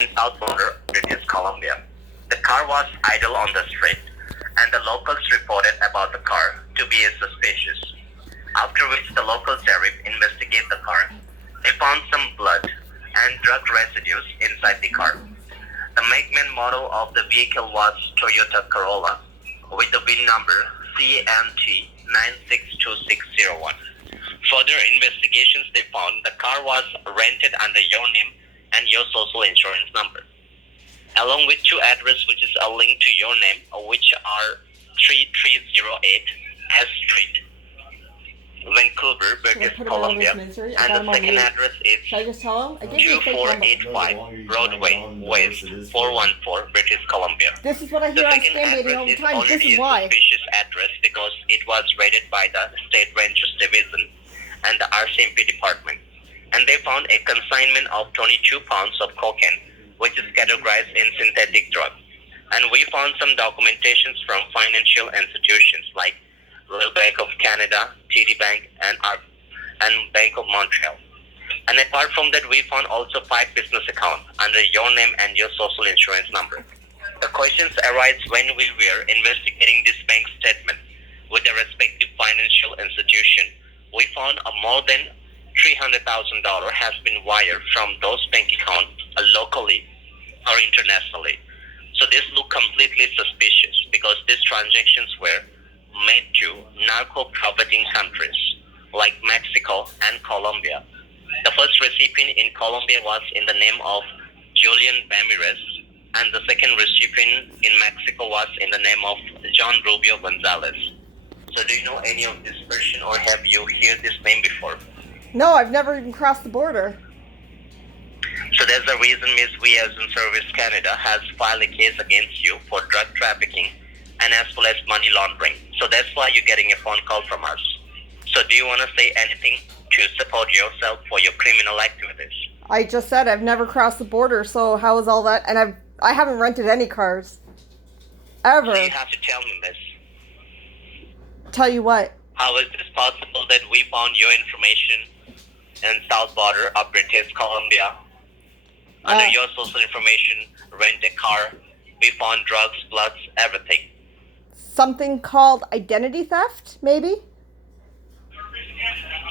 in South Border, British Columbia. The car was idle on the street, and the locals reported about the car to be suspicious. After which the local sheriff investigated the car. They found some blood and drug residues inside the car. The make and model of the vehicle was Toyota Corolla with the VIN number CMT 962601. Further investigations they found the car was rented under your name and your social insurance number, along with two addresses which is a link to your name, which are 3308 S Street, Vancouver, British Columbia, and the second address is Should I just tell him? I gave you a fake number. 2485 Broadway West, 414, British Columbia. This is what I The hear on second spam dating all address the is time. This already is a why. suspicious address because it was raided by the State Rangers Division and the RCMP department. And they found a consignment of 22 pounds of cocaine, which is categorized in synthetic drug. And we found some documentations from financial institutions like Royal Bank of Canada, TD Bank, and Bank of Montreal. And apart from that, we found also 5 business accounts under your name and your social insurance number. The questions arise when we were investigating this bank statement with the respective financial institution. We found a more than $300,000 has been wired from those bank accounts locally or internationally. So this looked completely suspicious because these transactions were made to narco-profiting countries like Mexico and Colombia. The first recipient in Colombia was in the name of Julian Ramirez, and the second recipient in Mexico was in the name of John Rubio Gonzalez. So do you know any of this person or have you heard this name before? No, I've never even crossed the border. So there's a reason Miss We as in Service Canada has filed a case against you for drug trafficking and as well as money laundering. So that's why you're getting a phone call from us. So do you want to say anything to support yourself for your criminal activities? I just said I've never crossed the border, so how is all that? And I haven't rented any cars. Ever. So you have to tell me this. Tell you what. How is this possible that we found your information in South Border of British Columbia? Under your social information, rent a car, we found drugs, bloods, everything. Something called identity theft, maybe?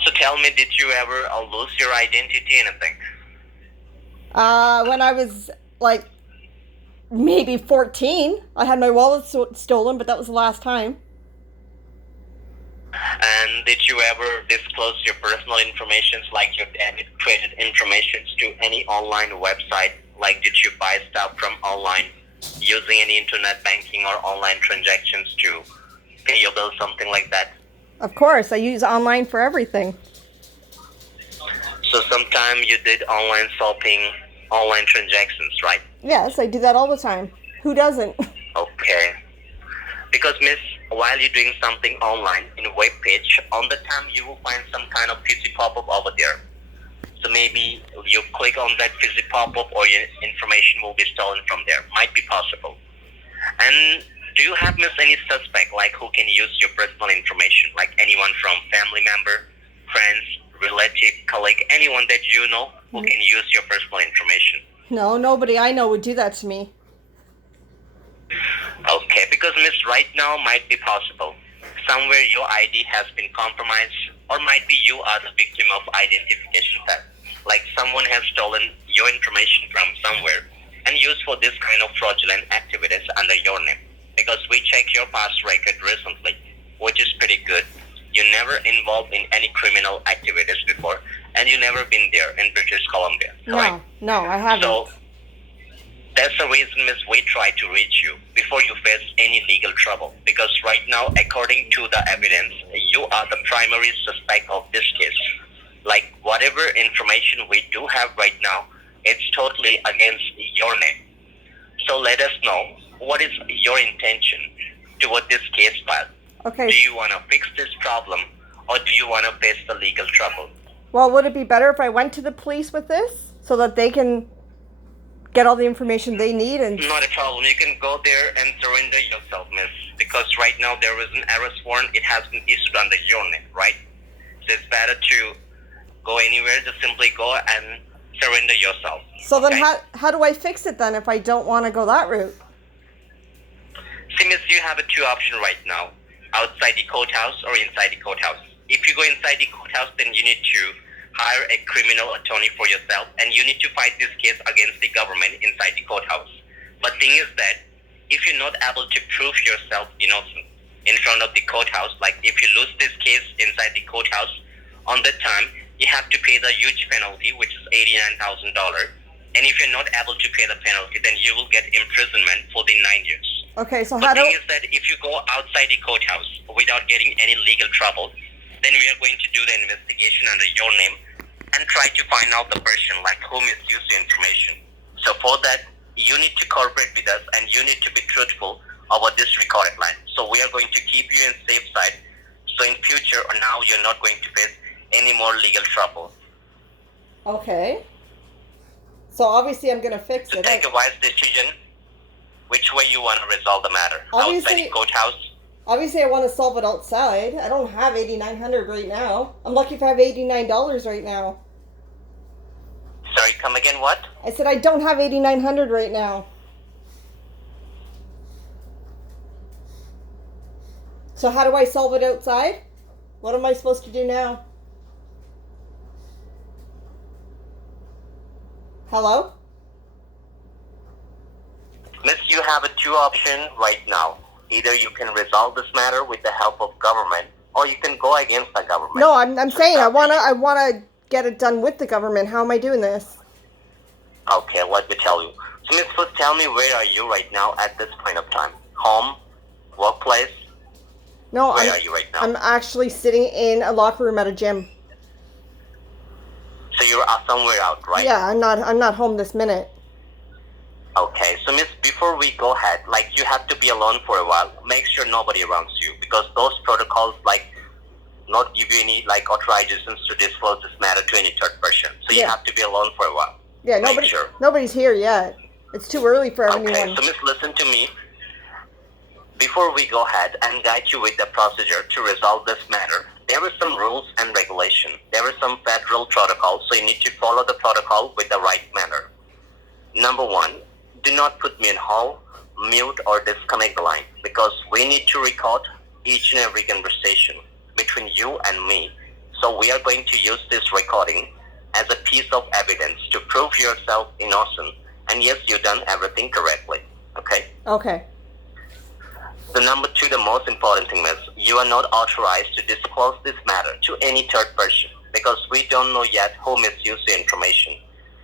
So tell me, did you ever lose your identity, anything? When I was like maybe 14, I had my wallet stolen, but that was the last time. And did you ever disclose your personal information, like your debit, credit information to any online website? Like, did you buy stuff from online using any internet banking or online transactions to pay your bill, something like that? Of course, I use online for everything. So sometime you did online shopping, online transactions, right? Yes, I do that all the time. Who doesn't? Okay. Because miss, while you're doing something online in a web page, on the time you will find some kind of fizzy pop-up over there. So maybe you click on that fizzy pop-up or your information will be stolen from there. Might be possible. And do you have miss any suspect like who can use your personal information? Like anyone from family member, friends, relative, colleague, anyone that you know who can use your personal information? No, nobody I know would do that to me. Okay, because miss, right now might be possible. Somewhere your ID has been compromised or might be you are the victim of identification theft. Like someone has stolen your information from somewhere and used for this kind of fraudulent activities under your name. Because we checked your past record recently, which is pretty good. You never involved in any criminal activities before and you never been there in British Columbia, correct? No, I haven't. So that's the reason, miss, we try to reach you before you face any legal trouble. Because right now, according to the evidence, you are the primary suspect of this case. Like, whatever information we do have right now, it's totally against your name. So let us know, what is your intention toward this case file? Okay. Do you want to fix this problem, or do you want to face the legal trouble? Well, would it be better if I went to the police with this so that they can get all the information they need? And not a problem. You can go there and surrender yourself, miss. Because right now there is an arrest warrant. It has been issued under your name, right? So it's better to go anywhere. Just simply go and surrender yourself. So then okay? how do I fix it then if I don't want to go that route? See, miss, you have a two option right now, outside the courthouse or inside the courthouse. If you go inside the courthouse, then you need to hire a criminal attorney for yourself, and you need to fight this case against the government inside the courthouse. But thing is that if you're not able to prove yourself innocent in front of the courthouse, like if you lose this case inside the courthouse, on that time you have to pay the huge penalty, which is $89,000. And if you're not able to pay the penalty, then you will get imprisonment for the 9 years. Okay, so The how do thing is that if you go outside the courthouse without getting any legal trouble, then we are going to do the investigation under your name and try to find out the person like who misused the information. So for that, you need to cooperate with us and you need to be truthful about this recorded line. So we are going to keep you in safe side. So in future or now, you're not going to face any more legal trouble. Okay. So obviously I'm gonna fix So it. take a wise decision which way you want to resolve the matter. Obviously- Outside the courthouse. Obviously, I want to solve it outside. I don't have $8,900 right now. I'm lucky if I have $89 right now. Sorry, come again, what? I said I don't have $8,900 right now. So how do I solve it outside? What am I supposed to do now? Hello? Miss, you have a two option right now. Either you can resolve this matter with the help of government, or you can go against the government. No, I'm saying I wanna get it done with the government. How am I doing this? Okay, let me tell you. So, Miss, first tell me, where are you right now at this point of time? Home? Workplace? No, Where are you right now? I'm actually sitting in a locker room at a gym. So you're somewhere out, right? Yeah, I'm not home this minute. Okay, so Miss, before we go ahead, like you have to be alone for a while. Make sure nobody around you, because those protocols like not give you any like authorizations to disclose this matter to any third person. So you Yeah. have to be alone for a while. Yeah, Make sure. nobody's here yet. It's too early for Okay, everyone. so Miss, listen to me. Before we go ahead and guide you with the procedure to resolve this matter, there are some rules and regulation. There are some federal protocols, so you need to follow the protocol with the right manner. Number one, do not put me on hold, mute, or disconnect the line, because we need to record each and every conversation between you and me. So we are going to use this recording as a piece of evidence to prove yourself innocent, and yes, you've done everything correctly. Okay? Okay. So number two, the most important thing is you are not authorized to disclose this matter to any third person, because we don't know yet who misused the information.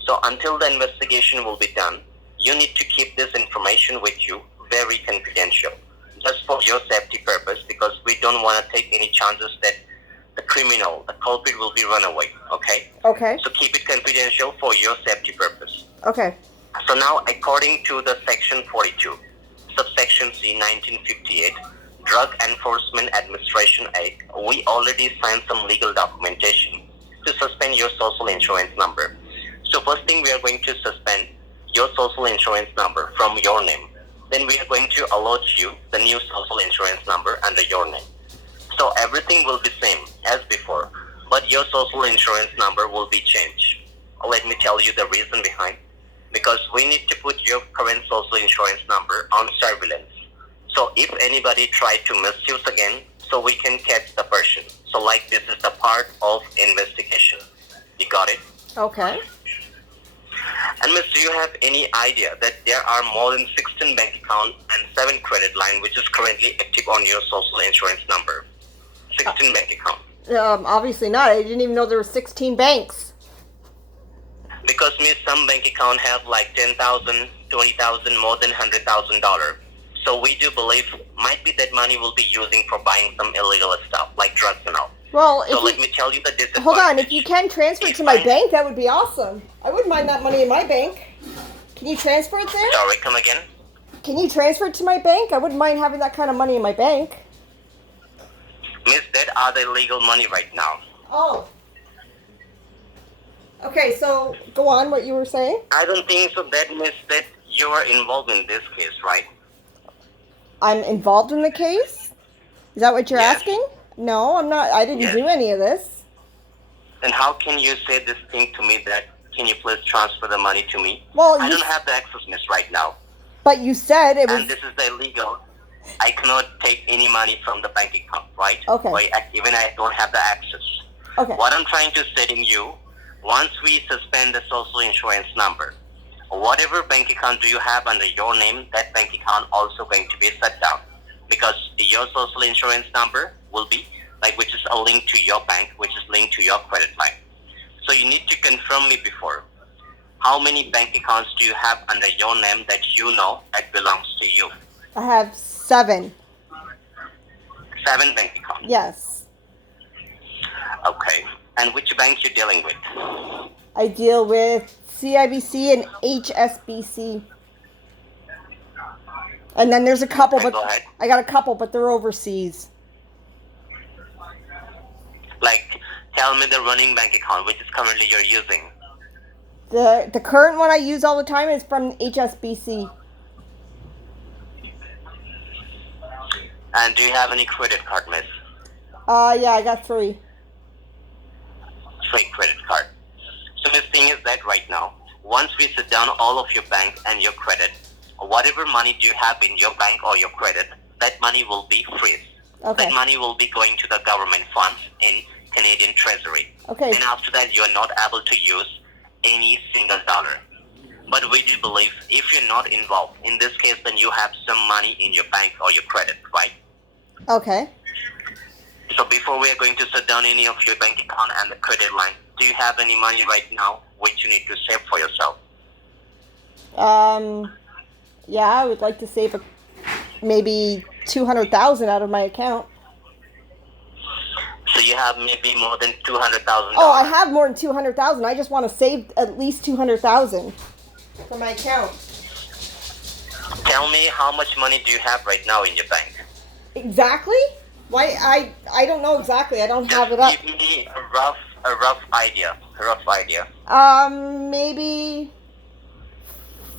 So until the investigation will be done, you need to keep this information with you very confidential, just for your safety purpose, because we don't want to take any chances that the criminal, the culprit will be run away. Okay? Okay. So keep it confidential for your safety purpose. Okay. So now, according to the Section 42, Subsection C, 1958, Drug Enforcement Administration Act, we already signed some legal documentation to suspend your social insurance number. So first thing, we are going to suspend your social insurance number from your name. Then we are going to allot you the new social insurance number under your name. So everything will be same as before, but your social insurance number will be changed. Let me tell you the reason behind. Because we need to put your current social insurance number on surveillance. So if anybody try to misuse again, so we can catch the person. So like this is the part of investigation. You got it? Okay. And Miss, do you have any idea that there are more than 16 bank account and 7 credit line which is currently active on your social insurance number? 16 bank account. Obviously not. I didn't even know there were 16 banks. Because Miss, some bank account have like 10,000, 20,000, more than $100,000. So we do believe might be that money will be using for buying some illegal stuff like drugs and all. Well, So if let you, me tell you the disadvantage. hold on, if you can transfer it to my Fine. bank, that would be awesome. I wouldn't mind that money in my bank. Can you transfer it there? Sorry, come again? Can you transfer it to my bank? I wouldn't mind having that kind of money in my bank. Miss, that are the illegal money right now. Oh. Okay, so go on what you were saying. I don't think so. That means that you are involved in this case, right? I'm involved in the case? Is that what you're Yes. asking? No, I'm not. I didn't Yes. do any of this. Then how can you say this thing to me that Can you please transfer the money to me? Well, I you, don't have the access, miss, right now. but you said it was And this is the illegal. I cannot take any money from the bank account, right? Okay. Or even I don't have the access. okay. What I'm trying to say to you, once we suspend the social insurance number, whatever bank account do you have under your name, that bank account also going to be shut down. Because your social insurance number will be, which is a link to your bank, which is linked to your credit line. So you need to confirm me before. How many bank accounts do you have under your name that you know that belongs to you? I have 7. 7 bank accounts. Yes. Okay. And which banks you're dealing with? I deal with CIBC and HSBC. And then there's a couple, Okay, but go ahead. I got a couple, but they're overseas. Tell me the running bank account which is currently you're using. The current one I use all the time is from HSBC. And do you have any credit card, miss? Yeah, I got 3. 3 credit card. So the thing is that right now, once we sit down all of your bank and your credit, whatever money do you have in your bank or your credit, that money will be freeze. Okay. That money will be going to the government funds in Canadian Treasury. Okay. And after that, you are not able to use any single dollar. But we do believe if you're not involved, in this case, then you have some money in your bank or your credit, right? Okay. So before we are going to shut down any of your bank account and the credit line, do you have any money right now which you need to save for yourself? Yeah, I would like to save maybe 200,000 out of my account. So you have maybe more than $200,000. Oh, I have more than 200,000. I just want to save at least 200,000 for my account. Tell me how much money do you have right now in your bank? Exactly? Why? I don't know exactly. I don't have it up. Give me a rough idea. A rough idea. Maybe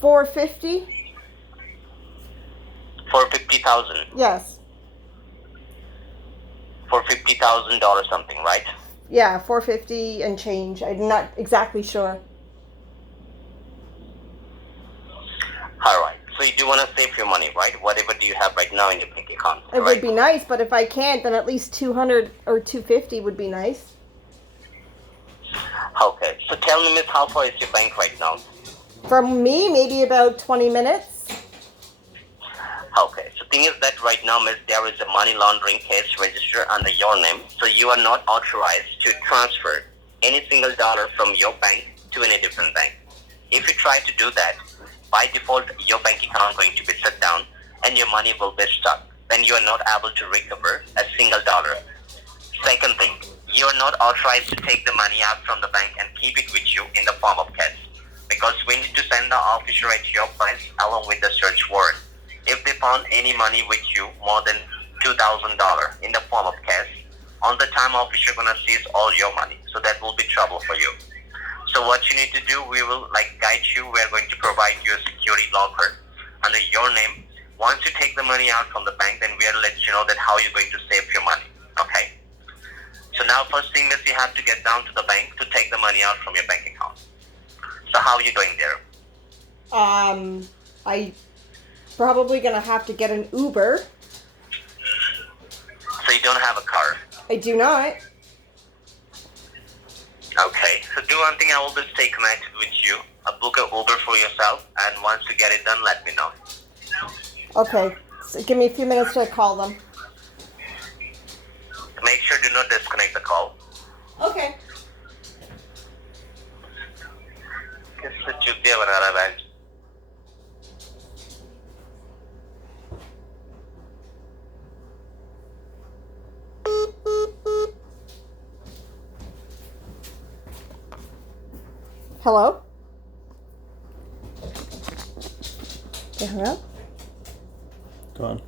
450. For 50,000. Yes. For $50,000 something, right? Yeah, 450 and change. I'm not exactly sure. All right. So you do want to save your money, right? Whatever do you have right now in your bank account, It right? would be nice, but if I can't, then at least 200 or 250 would be nice. Okay. So tell me, miss, how far is your bank right now? From me, maybe about 20 minutes. Okay. So thing is that right now, miss, there is a money laundering case registered under your name. So you are not authorized to transfer any single dollar from your bank to any different bank. If you try to do that, by default, your bank account is going to be shut down and your money will be stuck. Then you are not able to recover a single dollar. Second thing, you are not authorized to take the money out from the bank and keep it with you in the form of cash. Because we need to send the officer at your place along with the search warrant. If they found any money with you more than $2,000 in the form of cash, on the time officer gonna seize all your money. So that will be trouble for you. So what you need to do, we will guide you. We are going to provide you a security locker under your name. Once you take the money out from the bank, then we will let you know that how you're going to save your money. Okay? So now first thing is you have to get down to the bank to take the money out from your bank account. So how are you going there? I probably gonna have to get an Uber. So you don't have a car? I do not. Okay. So do one thing, I will just stay connected with you. Book an Uber for yourself, and once you get it done, let me know. Okay. So give me a few minutes to call them. Make sure do not disconnect the call. Okay. Hello? They hung up? Go on.